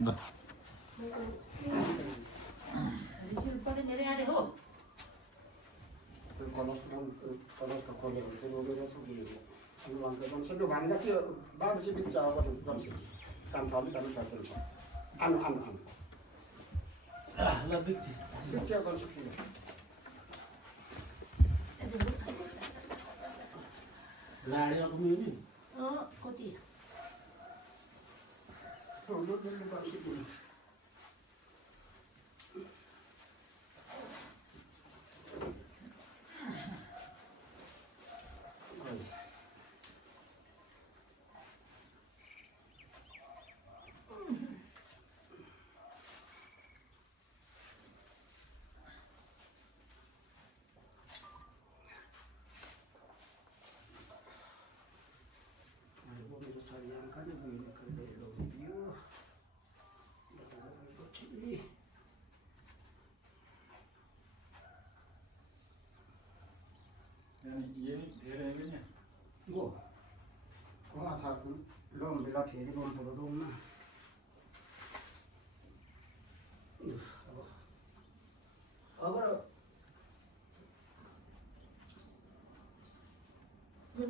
ल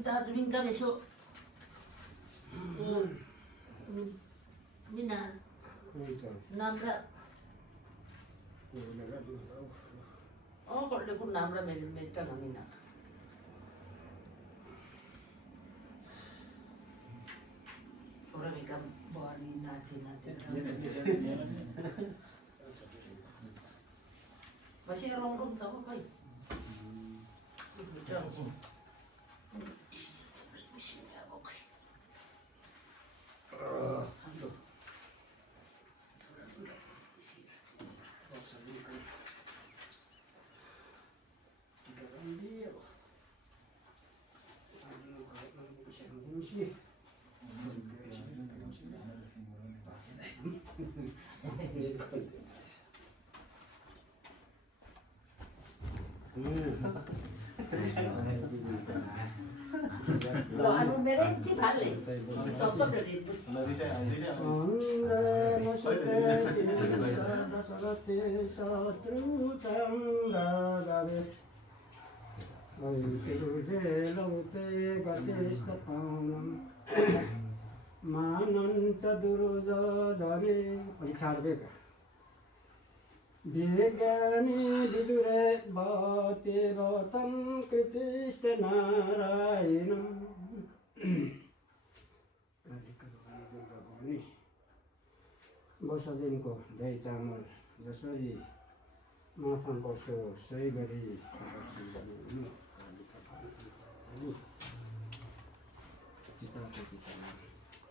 Dazu bin gar nicht so. Mina. Namra. Oh, kalau dia pun namra meter namina. Orang mereka bari nanti. Masih orang tahu apa? Lo anu mereng sih balik. Toto dari itu. Vigani vidure bhate bhatam kritishta narayanam. वर्ष दिनको दही चामल जसरी माथान पर्छ सही गरी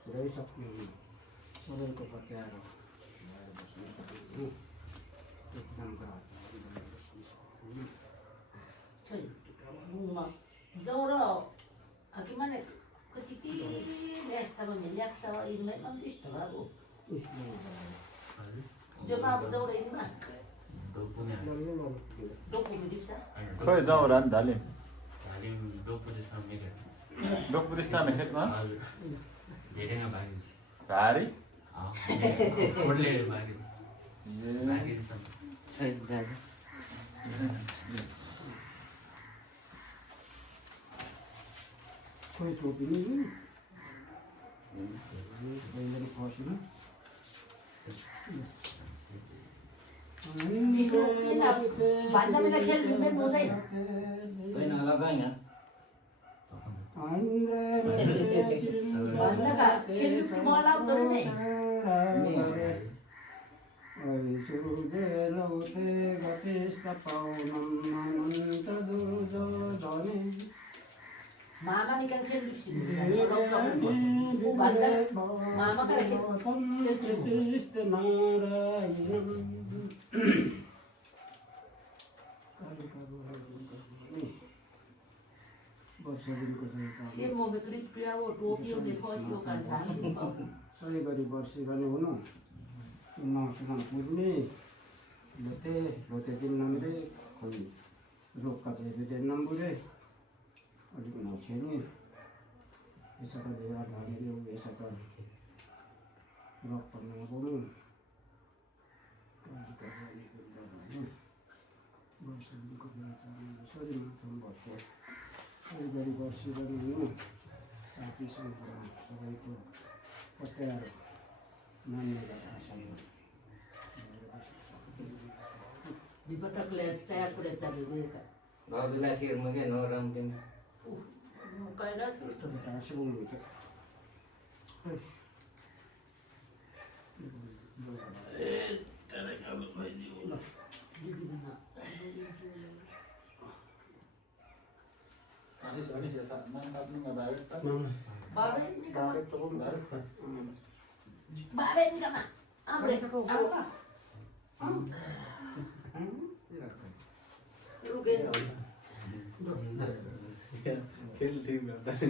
पुरै सक्नु सबैको पत्याएर एकदम Zauro, aqui mana ketiti nesta memilih sawa ini memang isto baru. Coba aku zauro ini mana? 20 bisa. खोइ जाउरा नि धालिम धालिम डोपुरिस्ता मेरो डोकपुरिस्तान खेतमा धेरैमा भाग्यो भारी खोडले भाग्यो खोइ छोपिने नि खसिनु Banda mina khel में बोझै होइन लगाएँ यहाँ banda का खेल मला उतरे नहीं सूर्य लौटे गतिस्थ पौनम अनंत दुर्जोधने मामा निकल खेल वो banda मामा का खेल गतिस्थ नारायणम Si mau bekerja pria wo Tokyo de Tokyo kan sahih. सही गरी बर्सिरहनु हुनु नसँग पुग्ने लोते दिन नम्बरे खोइ रोगका चाहिँ दिन नम्बरे अलिक नछेनी यसो त लिएर धरेर यसो त रोग पर्न बोल्नु गरी बसिरहनु साथी सङ्गमा सबैको पत्याएर मान्ने आशा Dipatakle saya kuda cari mereka. Bagulah kira mungkin orang kan. Kaya terus. Terima sebelum itu. Anis ya tak mantap nih nggak baik kan? Babet ni kama. Baik turun baik. Babet ni kama. Amre. Apa? Rugen. खेल ठीक रहता है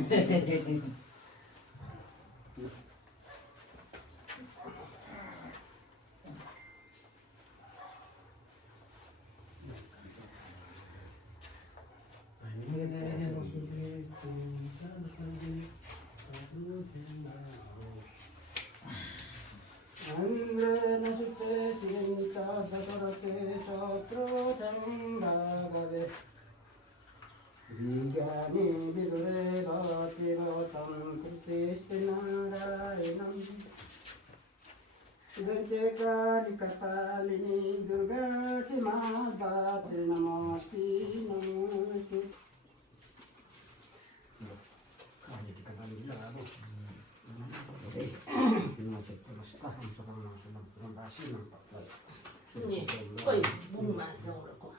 Vigani vidure bhati lotam krishtinarayanam Vedekari kapalini durga simadhatri namaste namaste Kali dikenali lalu Macam perastah sekarang sedang terima nampak lagi Ni, koi bunga jauh lekor.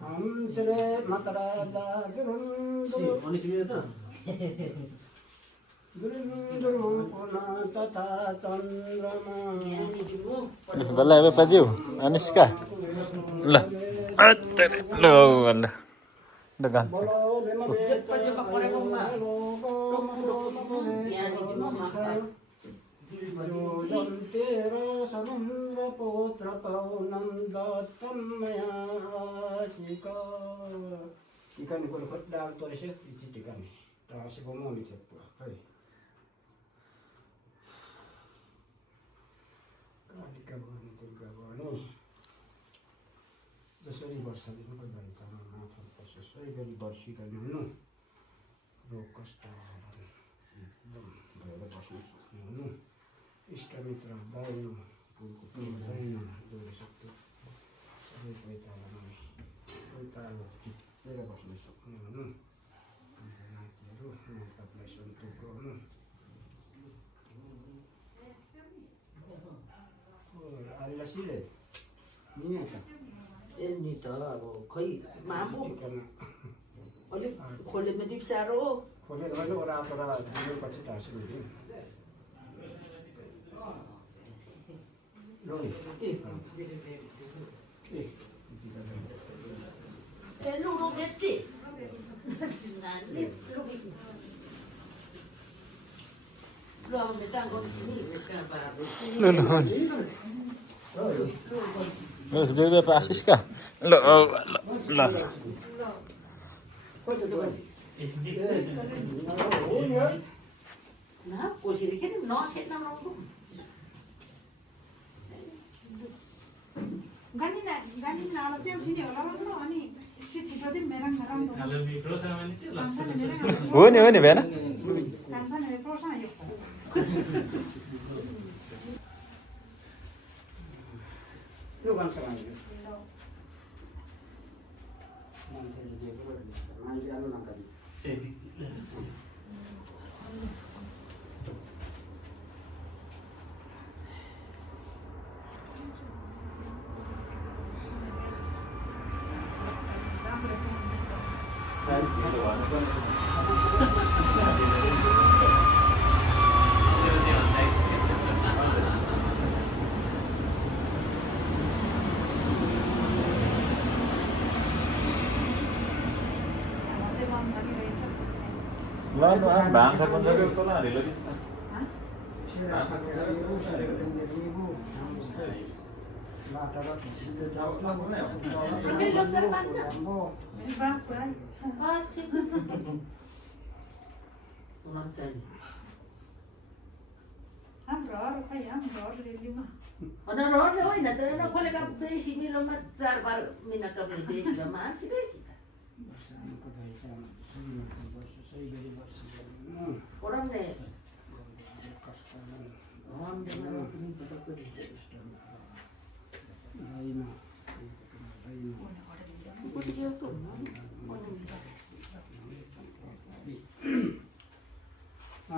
Amsre mataraja gurundu gurundu puna tata chandrama Ni dulu. Bala apa Paju? Aniska. Lah. Lo Allah. Degan. Cepat cepat kore bunga. Ni dulu maka. Tera samindra putra paunam datam maya asika ikan kulkut dal to resep dicitikan rasa komo ni cepu hai kali kabani kurgabani jasari barsa itu kan dari sana macam sesuai dari barsi kan dulu rokas tawaran berapa barsi dulu Istamitra bayu kuku bayu dua satu saya kita lama kita tidak pas besok nanti terus kita plus untuk pro Allah sile ini apa Ni tu aku koi mampu. Oleh kole medip saro. kalau ada orang dia pasti tak sini Roy, Lu gesti. Nanti lu bikin. Lu mau datang ke sini mereka baru. Lo sudah Pak Asis kah? Lo lah. Nah, kau sini kan nak kita nak tu. Gani nala cem sini orang tu ani si cipatin merang merang tu. Kalau di pro sama ni cila. Oh ni Bena. Kansa ni pro sana yo. lu kan sama ini nanti dia boleh nanti anu nangkap Lalu bangsa pun dari itu lah, di lagi sana. Mungkin dokter mana? Bang, bang. Ah, cik. Ulang cari. हाम्रो खै हाम्रो रेलीमा Ono roda oi na tena kole ka beisi milo ma 4-12 mina ka beisi ba ma si beisi. वर्षाको भएछ सही मात्र वर्ष सही गरी वर्ष गर्नु Oram ne कष्ट on de ma ni to ko ri. होइन Ko ti yo to.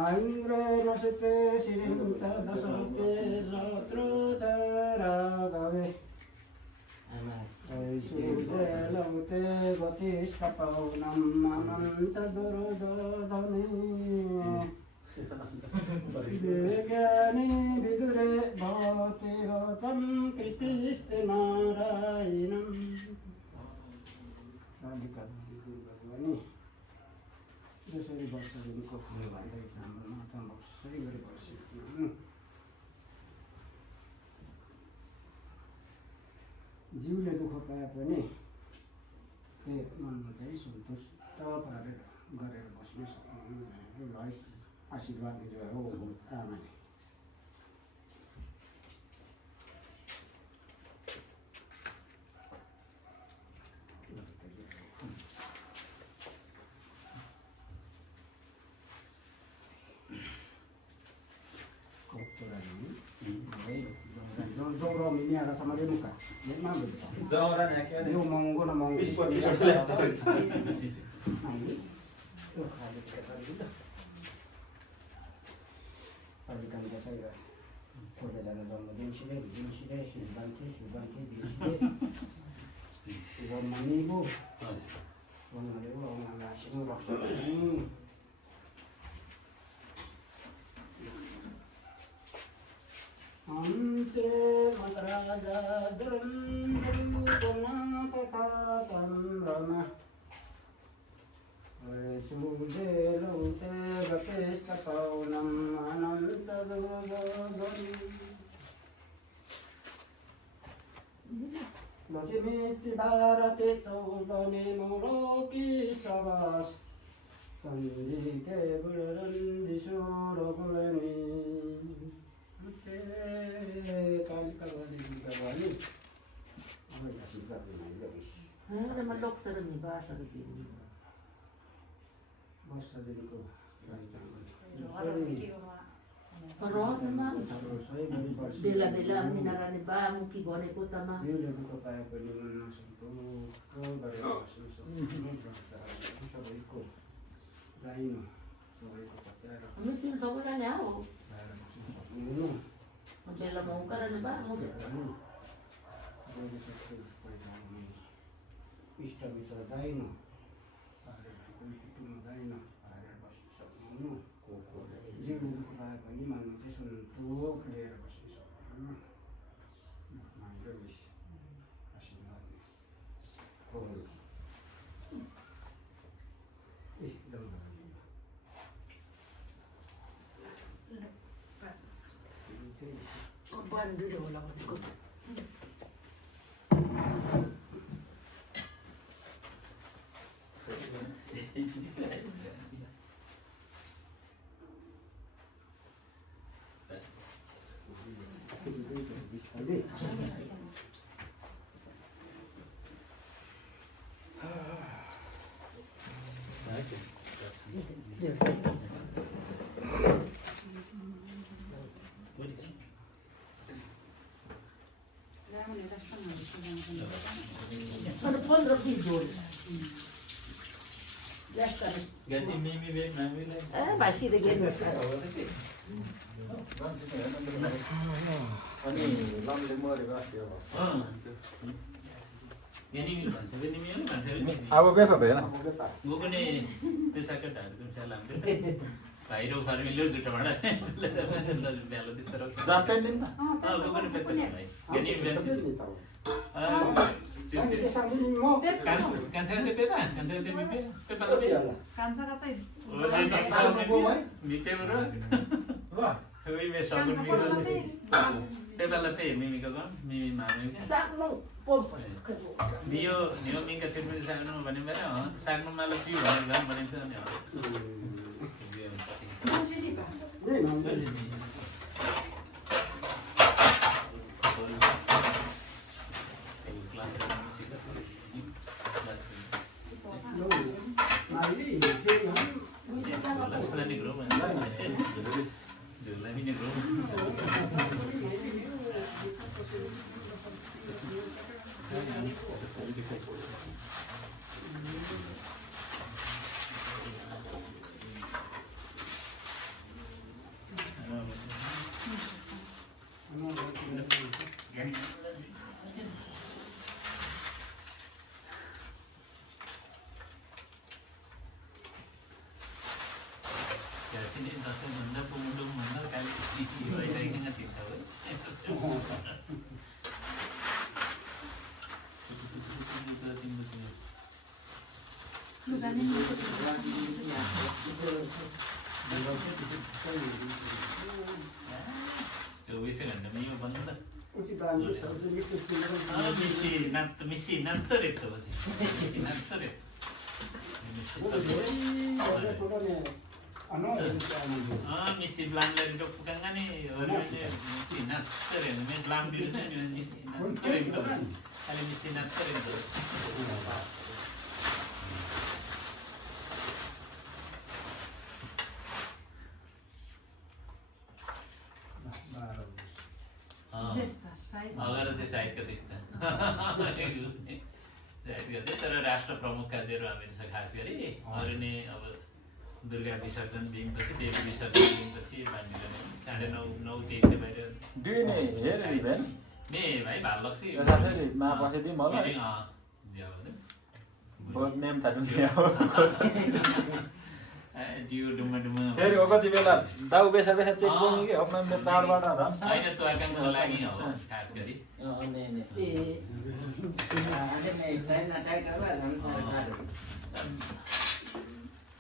आइन्द्रे नसते श्रीमन्त दशरथे सत्र चरागवे सूर्यलौते गतिष्ठपौनम् अनन्त दुर्योधने विज्ञानी विदुरे भवति गौतम कृतिस्ते नारायणम् भगवानी जसरी वर्षहरूको फुल भन्दै हाम्रो माथा वर्षै गरी वर्षिनु जीवले दुःख पाए पनि मनमा चाहिँ सन्तुष्ट पारेर गरेर बस्न सक्नुहुनेलाई आशीर्वाद दिनुभयो हो आमाले Jauh ini ada sama dia muka. Dia mana betul? Jauh orang yang kaya ni. Dia monggo na monggo. Bispot Ini bispot tuh kali kita dulu. Kali kan kita ya. Sudah jalan jalan di sini, subanti, di sini. Sudah manibu. Orang manibu, orang nasi murah sekali. हमसे मतराजा दुरंदरुपनाककातम्रम सूर्ये लौते गतेष्टपौनम् अनन्तदुर्गोदरी लक्ष्मीति भारते चौदने मोरोकी सवास सन्धिके बुरन्दी सुरगुलनी कालिका वाली दुर्गा वाली अब आशीर्वाद नहीं लगी Ada ma lok sa ni ba sa ri. बस दिन को Ron ma. सही बड़ी वर्ष Bela bela mina ra ni ba mu ki bone ko tama. जीवले दुःख पाए पनि मन नसन्तोष गरेर बस्न सक्नु सबैको लाइन सबैको पत्याएर Ami tin to ra ni ao. सक्नु Bela mo ka ra ni ba mu. इष्ट मित्र दाइन कोही कुटुम्ब दाइन बस्न सक्नु जीवन दुःख पाए पनि मनमा चाहिँ सन्तोष लिएर बस्न सक्नु आशीर्वाद एकदम Bandu de wala ko. Ano pondro pizol. Lesta. Gasi mimi be mami le. Basi de gen. अनि लम्बे मरे बस्यो Gani mi भन्छ पनि मिल्यो भन्छ पनि अब बेफा भएन म पनि पेसा केटाहरू पनि स्याल लाग्थ्यो भाइरो फार्मिलो जुटो भाडा बेला त्यस्तो जाम्पेन नि त म पनि पेट्रोल भाइ गनी भन्छ कान्छा चाहिँ पेपा कान्छा चाहिँ मिपे पेपा ल कान्छाका चाहिँ मिपे बरु ल वे मे सगुन मिलो पेपा ल पे मिमीको गन मिमी मामे Sakno pom. नियो नियो मिङका तिर्नु साग्नु भने मेरो साग्नु माला पिउ भनेर गन भनेछ नि मान्छे नि नहीं Sekolah di grup, jualan ini grup. Jadi entah mana pemudung mana kali ini mereka ingat itu. Coba sih kan demi apa benda? Misi nanti itu sih. Nanti. Misi Belanda itu bukan kan nih orangnya misi nanti. Ini Belanda itu kan misi nanti. Kali misi nanti itu. अगर चाहिँ साहित्य त्यस्ता साहित्य चाहिँ तर राष्ट्र प्रमुख कार्यहरू हामीहरू छ खास गरी अरू नै अब दुर्गा विसर्जन दिनपछि देवी विसर्जन दिनपछि बाँडिरहने 9:30 बाहिर ने भाइ भाललक्ष्मी डियो डुम्मा डुम्मा फेरि कति बेला दाउ बेसा बेसा चेक बोल्ने कि अपनाले चाडबाट झन् हैन त्वाकामको लागि हो खास गरी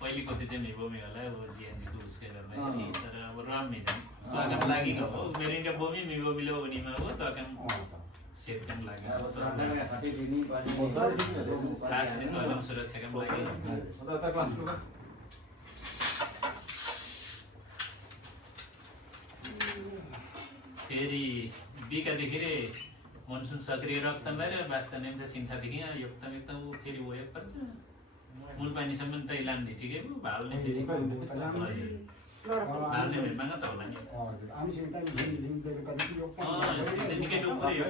पहिले कति चाहिँ निभोमी होला अब जिएनजीको उसकै गर्दाखेरि तर अब रम्मी चाहिँ त्वाकाम लागि हो मेरिङका बोमी मिभोमिलो उनीमा हो त्वाकाम सेटकम लागि खास गरी त्वाकाम सुरक्षाकम लागि फेरि बिकादेखि रे मनसुन सक्रिय रक्तम भएर वास्ता नेम्दा सिन्थादेखि एकदम एकदम फेरि वयो पर्छ मूल पानीसम्म त इलाम्दी ठिकै भयो भाल्ने फेरि भाल्ने भेटमा त होला नि निकै डुब्यो यो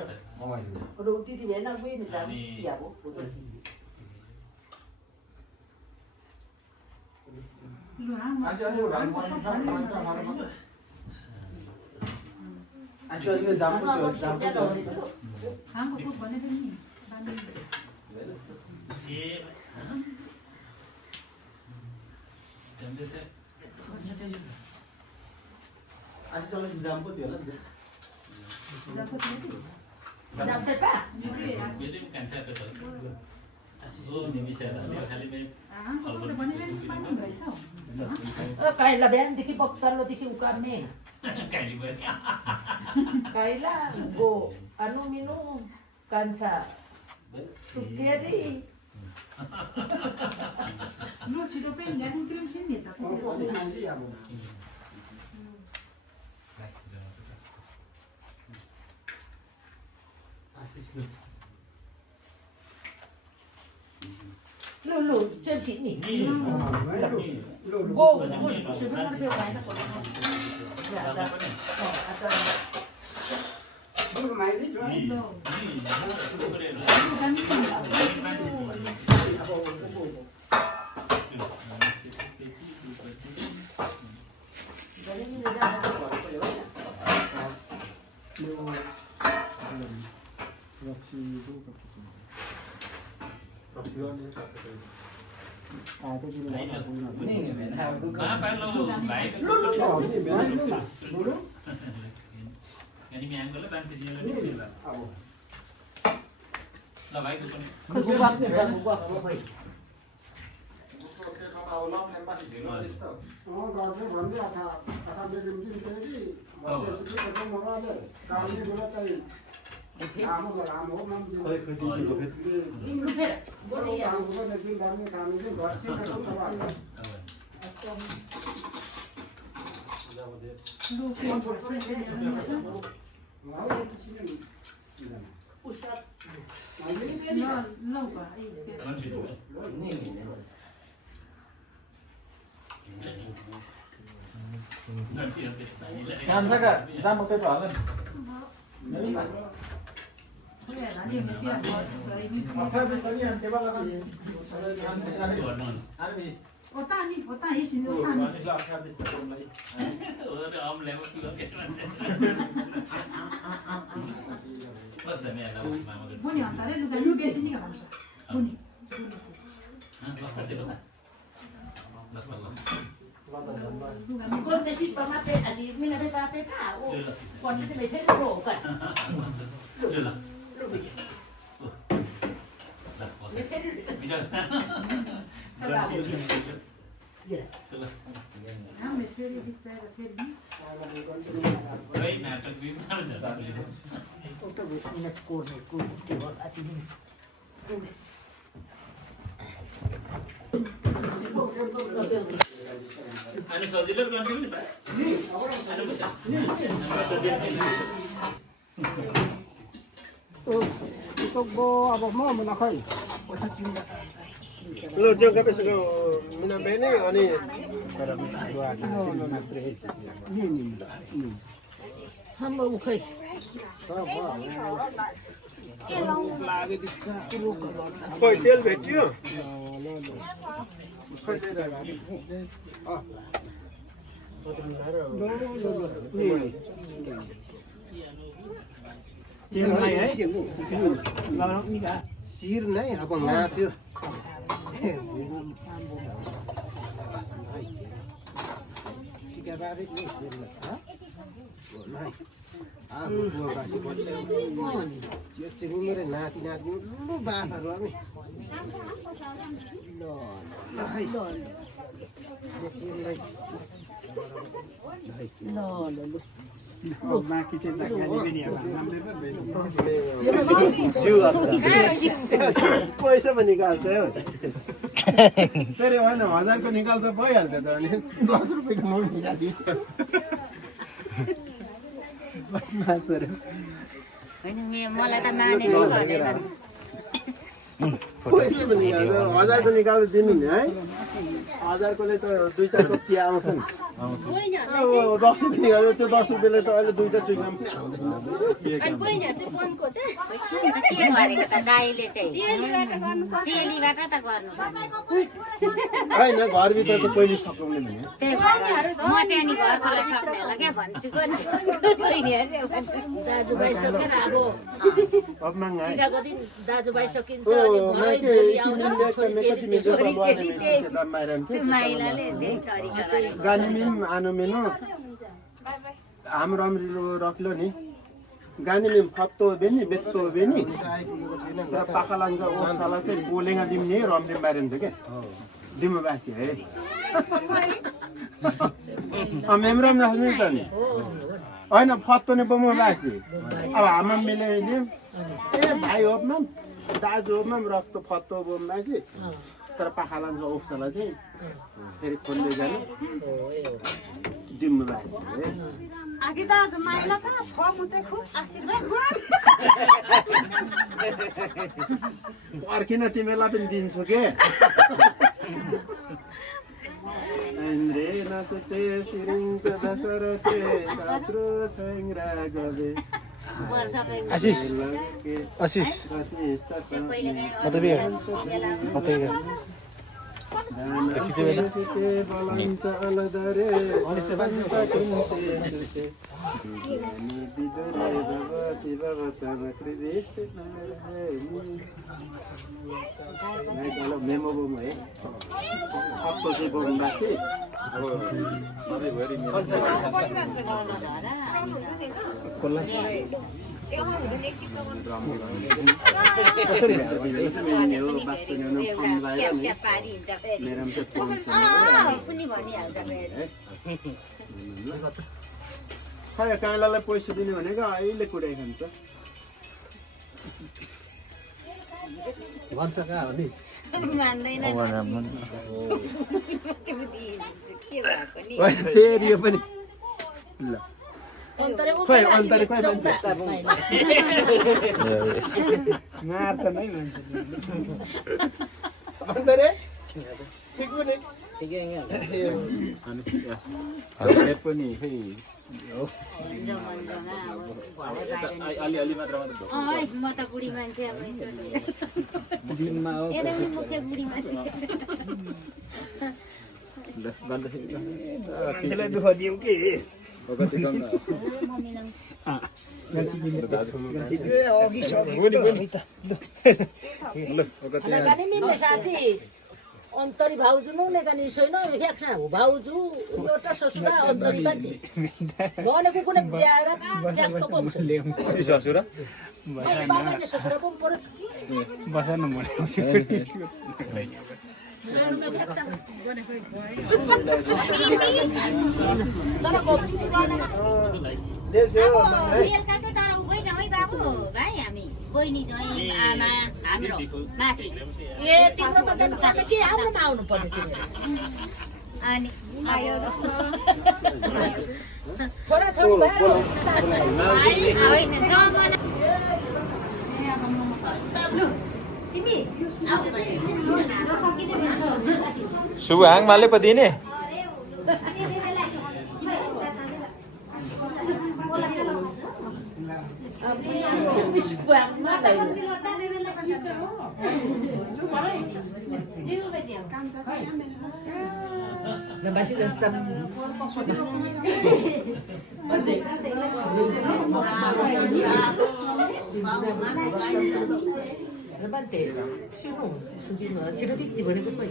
आशीर्वाद जामको हामको भनेको नि ए जम्दैछ आशीर्वाद जामको थियो होला जामते पा बेलिम कान्छ त ओ निमिषाले खाली मे हामको भनेको नि पानी भइछ काइला बिहानदेखि पत्तल्लोदेखि उकार्ने काइली भयो Kaila go anu minum kansa sukeri लु छिटो पनि गाडी क्रिम छिन् नि त lu xem xịn nhỉ go sebenarnya dia main apa ya ada Dulu main ni juga. Jadi ini dah ada apa ya? Ini mianggola bansi dia lagi lah. Lah baik tu ni. Gugak apa? गर्दै भन्दै आथा बेगम दिन फेरि वर्षपछि कतै मराले कामले बोला चाहिँ आमो हो नाम दिन Lu fer, go ni ya. काम गर्ने दिन गर्ने कामले गर्छ कतै मराले लु कोन उहाँ यति सिने Pusat. ल ल बा Bansi dia. Ini. Kansa kak, sama pepe alan. Apa habis tadi yang coba kan? Otani isin otani. Buni antare luga sini kan masa. Buni. Con cái ship mà thế à gì mình là phải ta phải cả ô còn cái này thế đổ cả Ada sosial kan sini Pak? Ada betul. Ito abang mo muna kay. Lo jeng kape sino muna bene ani. Para dua sino na tre. Ni. हम लोग खाई कोई तेल भेजियो सिर नै अब नाच्यो मेरो नाति नाति लु बाफहरू बाँकी चाहिँ पैसा पनि निकाल्छ हो फेरि होइन 1000 को निकाल्दा भइहाल्छ त अनि 10 रुपियाँको नोट निकालिदियो मलाई त नानीले भनेर पैसा पनि निकाल्छ 1000 को निकाल्दा दिनु नि है 1000 कोले त 2-4 कप चिया आउँछ नि 10 रुपियाँ निकाल्दा त्यो 10 रुपियाँले त अहिले 2टा चुइगम पनि अनि बहिनीहरु चाहिँ फोनको त के गरेको त दाइले चाहिँ चेलीबाट त गर्नुपर्ने हैन घरभित्र त पहिले सकाउने भने त्यही भएर म चाहिँ नि घर खोला सक्ने होला क्या भन्छु गर्नु बहिनीहरु दाजुभाइ सकेर अब अब मंगाए टिकाको दिन दाजुभाइ सकिन्छ अनि भरै भोलि आउँछ छोरी चेली माइलाले त्यही तरिका गरेको गानी में आनो मेनो हम रामरिलो रखलो नि गानी में फत्तो बेनी बेत्तो बेनी तर पाखालांगा ओ साला चाहिँ बोलेगा दिम्ने रामले मारेन थियो के दिम बासी है मेमराम नहने त नि हैन फत्तो ने बम बासी अब हम मिले नि ए भाइ होपमा दाजु होपमा रक्तो फत्तो बम बासी तर पाखालांगा ओफसला चाहिँ फेरि खोल्दै जानु दिम्नु बासी है आगे दाजु माइला त फमु चाहिँ खुब आशीर्वाद पर्खिन तिमीलाई पनि दिन्छु के इन्द्रे नसते सिरिन्छ दशरथे सात्रो छैङ्रा गवे आशिष आशिष बलन्छ अलदरे बन्त कुन्ते सुते बिदरे भवति भवतम कृदेशे नाइ गलो मेमो बम है सबै चाहिँ बम बासी अब सबै भरि कसरी भेट्यो बास्को न्यानो फर्म लगाएर नि मेराम चाहिँ पहुँच पनि भनिहाल्छ खै काइलालाई पैसा दिने भनेको अहिले कुराइ खान्छ भन्छ कहाँ हो नि मान्दैन फेरि यो पनि ल अन्तरे खै अन्तरे खै मार्छ नै मान्छे अन्तरे अनि पनि खै अलि मात्र म त बुढी मान्छे अब दिनमा हो मुख्य बुढी मान्छे मान्छेलाई दुःख दियौँ कि कति कम साथी अन्तरी भाउजू नुने गनी छैन फ्याक्सा हो भाउजू एउटा ससुरा अन्तरी पनि भनेको कुनै ब्याएर फ्याक्सको बोक्छ ससुरा बाबाले ससुरा पनि पर्यो बसेन म 100 रुपियाँ फ्याक्सा बेलुका चाहिँ तर उभै जाउँ है बाबु भाइ हामी बहिनी चाहिँ आमा हाम्रो माथि ए तिम्रोमा जानु पर्ने कि हाम्रोमा आउनु पर्ने तिमीहरू अनि छोराछोरी भएर होइन जमाना शुभ हाँग माले पो दिने Nabasi rasta. Rebante. Sino? Sudino. Sino dik si balik ko.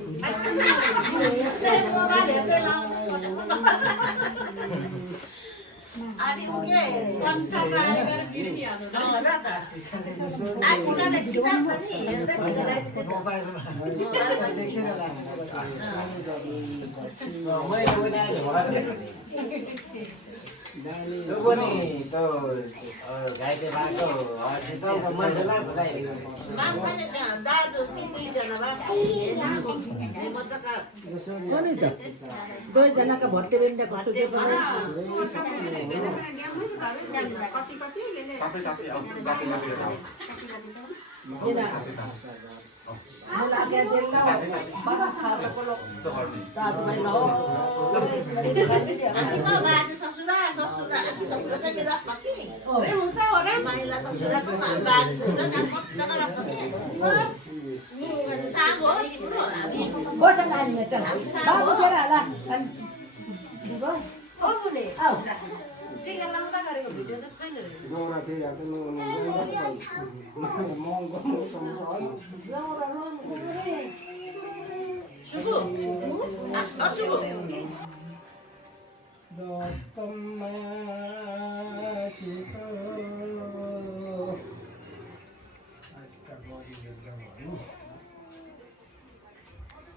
Ani oke. दुईजनाका भट्टे बेन्डा कस्तो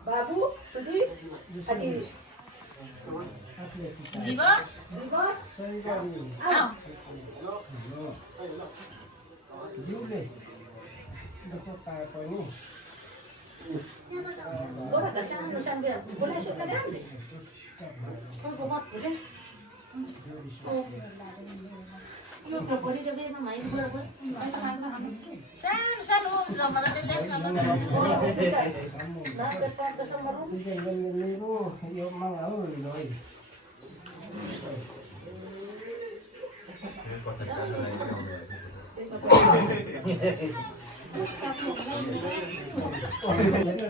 Babu, Sudi, Ati, Dimas, Ora kasih anu sambil boleh suka dah. Kau buat boleh. Yo propone que venga mai por por. San zaman ada lek zaman. Dah depan tu sama ru. Yo mau loi.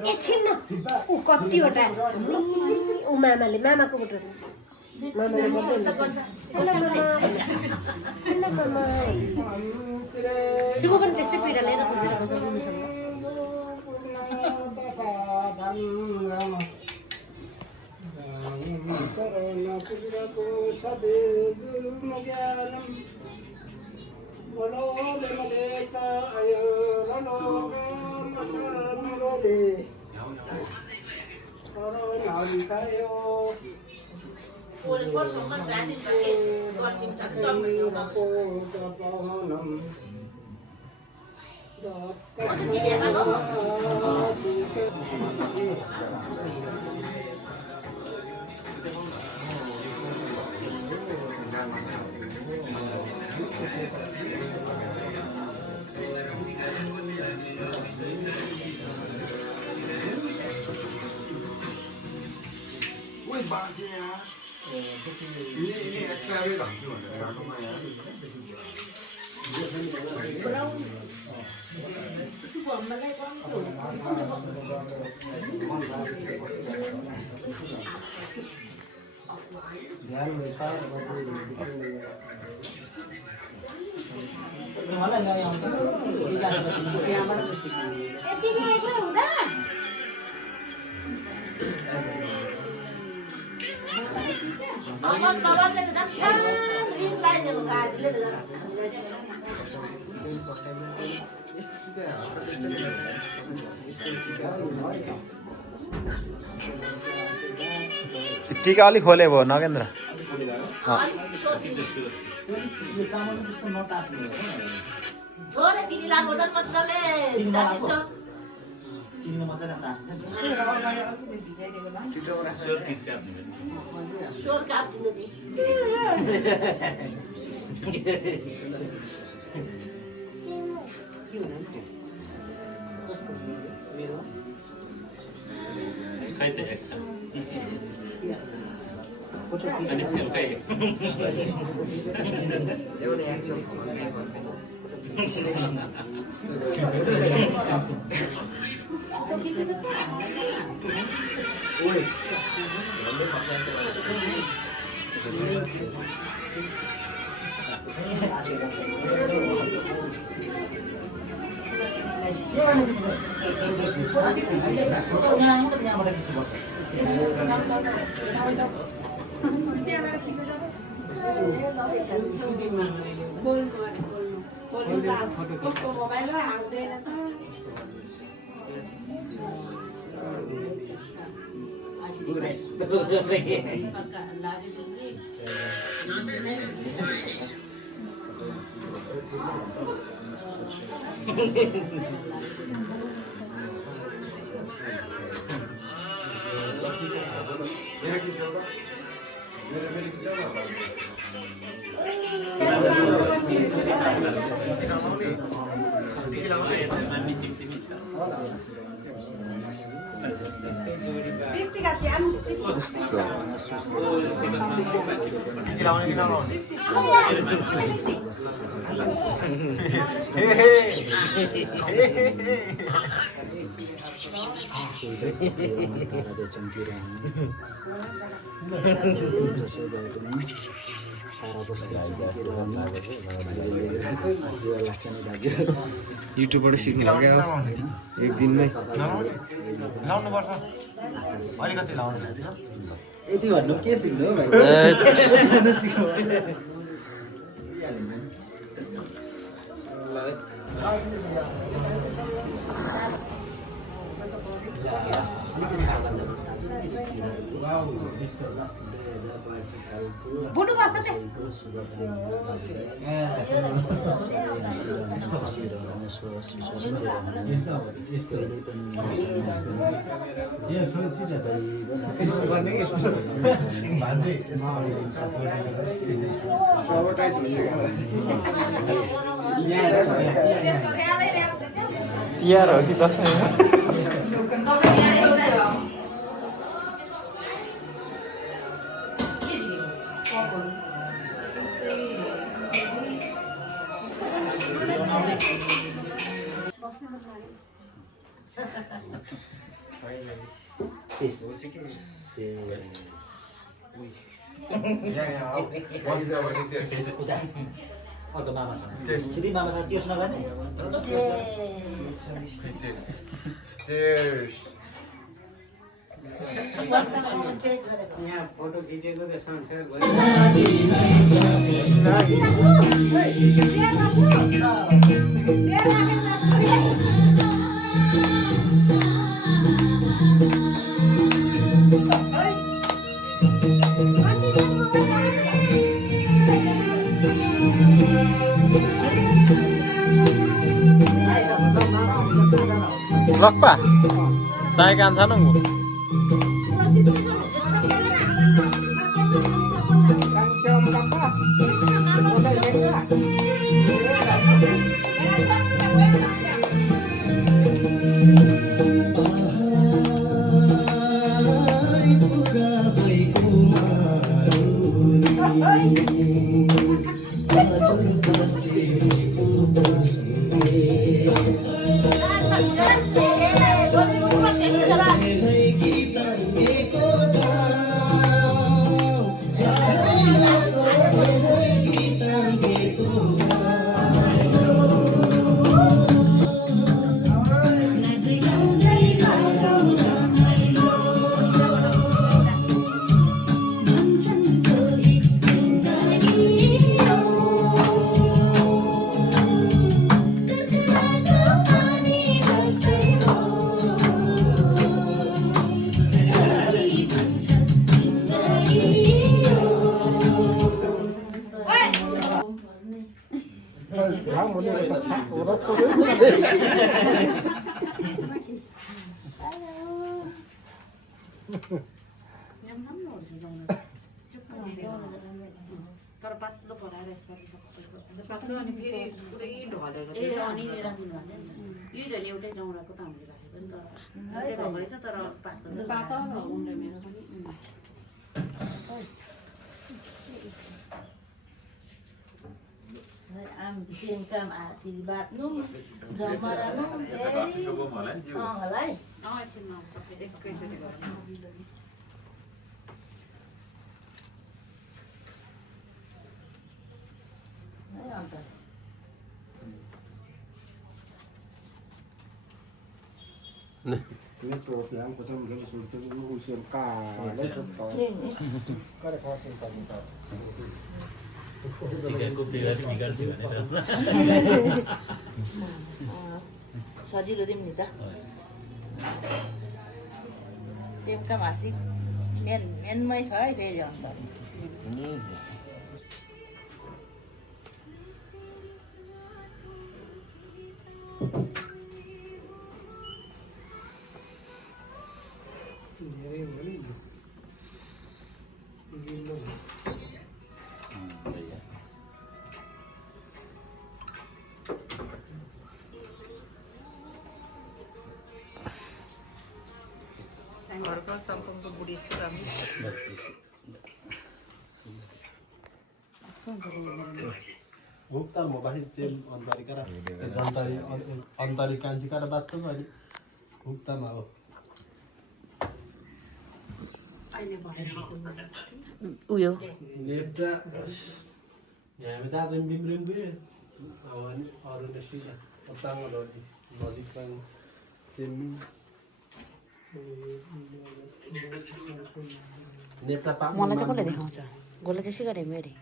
एकछिन न ऊ कतिवटा ऊ मामाले मामाको बुटो मामाले सुको पनि त्यस्तै पीडा लिएर बुझेर Boleh kau semua jadi pakai kau cinta jom menyuruh. Kau tu jadi apa? यति बेग्लै हुँदा अमन बाबाले त झन् दिन लगाइदिएको गाछले त टिका अलिक खोले भयो नगेन्द्र थोरै चिनी लाग्नु झन् मजाले स्वर खिच काट्ने भने। स्वर काट्नु नि खै त एक्सन अनि सेल खै एउटा एक्सन कसको मोबाइल हाल्दैन त व्यक्तिगत ध्यान युट्युबबाट सिक्नु लाग्यो एक दिनमै लाउनु पर्छ अलिकति लाउनु यति भन्नु के सिक्नु हो भाइ बुढो बस्छ त पिआर हो कि दसैँ अर्को मामासँग सिधै मामासँग चियोस् नगर्ने यहाँ फोटो खिचेको त संसार लक्पा चाय कान्छ न तर पातलो बनाएर यसपालि सबैको पातलो अनि फेरि पुरै ढलेको ए अनि राखिदिनु भएको नि यो झन् एउटै जौराको त हामीले राखेको नि त एउटै भएको रहेछ तर पातलो छ पातलो उनले मेरो पनि आम काम आशीर्वाद नु जमरा नु होला है एकछिनमा एकैचोटि गर्छ Ini program pasal mungkin sultan usia kaya tetap. Kada kau sultan kita. चिकनको बिगारी बिगार्छ भनेर सजिलो दिउँ नि त टेमका भाषिक मेनमै छ है फेरि अन्त घरको सम्पूर्ण बुढेसको Huktar mau bahas cem antari kara, antari kanji kara batu mari, huktar mau. उयो Lebda, ya kita cem bimrim gue, awan orang nasi lah, petang ada di masjid kan cem. मलाई चाहिँ कसले देखाउँछ गोला चाहिँ सिगरे मेरो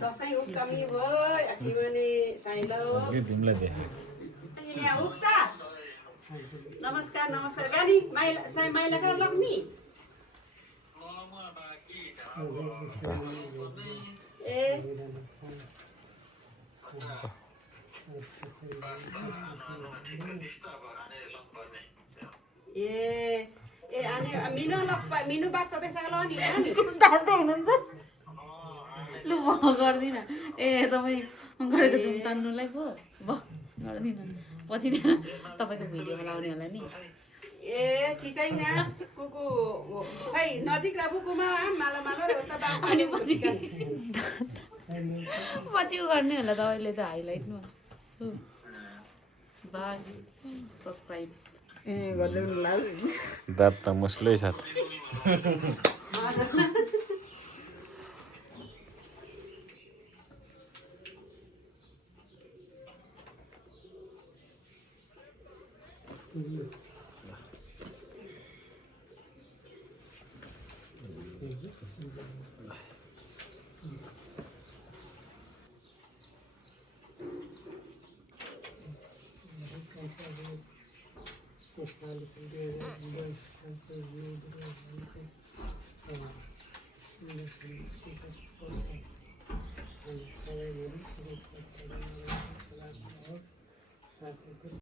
दसैँ उक्कामी भयो किनभने साइलो तिमीलाई देखेँ यहाँ उक्ता नमस्कार नमस्कार गाडी माइला साइ माइला कर लक्ष्मी ए ए ए अनि मिनु लप्पा मिनु बाटो बेसा ल नि तान्दै हुनुहुन्छ लु म गर्दिन ए तपाईँ गरेको जुम तान्नुलाई पो गर्दिन पछि तपाईँको भिडियोमा लाउने होला नि ए ठिकै न कुकु खै नजिक र बुकुमा माला माला र उता बास अनि पछि पछि उ गर्ने होला तपाईँले त हाइलाइटमा बाई सब्सक्राइब दाँत त मुस्लै छ त